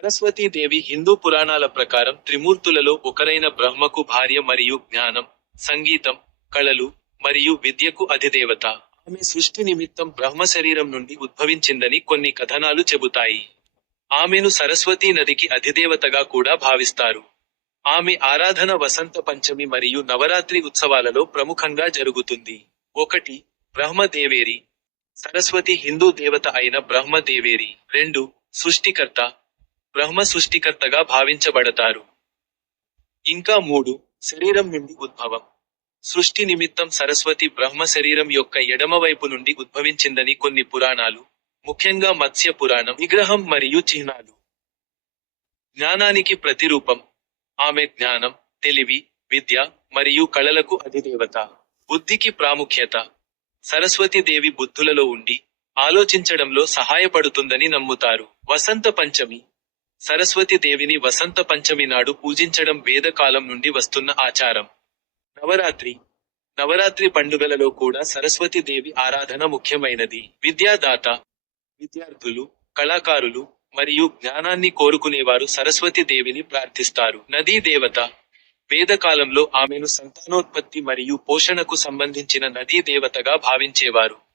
సరస్వతీదేవి హిందూ పురాణాల ప్రకారం త్రిమూర్తులలో ఒకరైన బ్రహ్మకు భార్య మరియు జ్ఞానం సంగీతం కళలు మరియు విద్యకు అధిదేవత. ఆమె సృష్టి నిమిత్తం బ్రహ్మ శరీరం నుండి ఉద్భవించిందని కొన్ని కథనాలు చెబుతాయి. ఆమెను సరస్వతీ నదికి అధిదేవతగా కూడా భావిస్తారు. ఆమె ఆరాధన వసంత పంచమి మరియు నవరాత్రి ఉత్సవాలలో ప్రముఖంగా జరుగుతుంది. ఒకటి బ్రహ్మదేవేరి. సరస్వతి హిందూ దేవత అయిన బ్రహ్మదేవేరి. రెండు సృష్టికర్త. బ్రహ్మ సృష్టికర్తగా భావించబడతారు. ఇంకా మూడు శరీరం నుండి ఉద్భవం. సృష్టి నిమిత్తం సరస్వతి బ్రహ్మ శరీరం యొక్క ఎడమవైపు నుండి ఉద్భవించిందని కొన్ని పురాణాలు ముఖ్యంగా మత్స్య పురాణం విగ్రహం మరియు చిహ్నాలు. జ్ఞానానికి ప్రతిరూపం ఆమె జ్ఞానం తెలివి విద్య మరియు కళలకు అధిదేవత. బుద్ధికి ప్రాముఖ్యత సరస్వతి దేవి బుద్ధులలో ఉండి ఆలోచించడంలో సహాయపడుతుందని నమ్ముతారు. వసంత పంచమి సరస్వతి దేవిని వసంత పంచమి నాడు పూజించడం వేదకాలం నుండి వస్తున్న ఆచారం. నవరాత్రి. నవరాత్రి పండుగలలో కూడా సరస్వతి దేవి ఆరాధన ముఖ్యమైనది. విద్యాదాత విద్యార్థులు కళాకారులు మరియు జ్ఞానాన్ని కోరుకునేవారు సరస్వతి దేవిని ప్రార్థిస్తారు. నదీ దేవత. వేదకాలంలో ఆమెను సంతానోత్పత్తి మరియు పోషణకు సంబంధించిన నదీ దేవతగా భావించేవారు.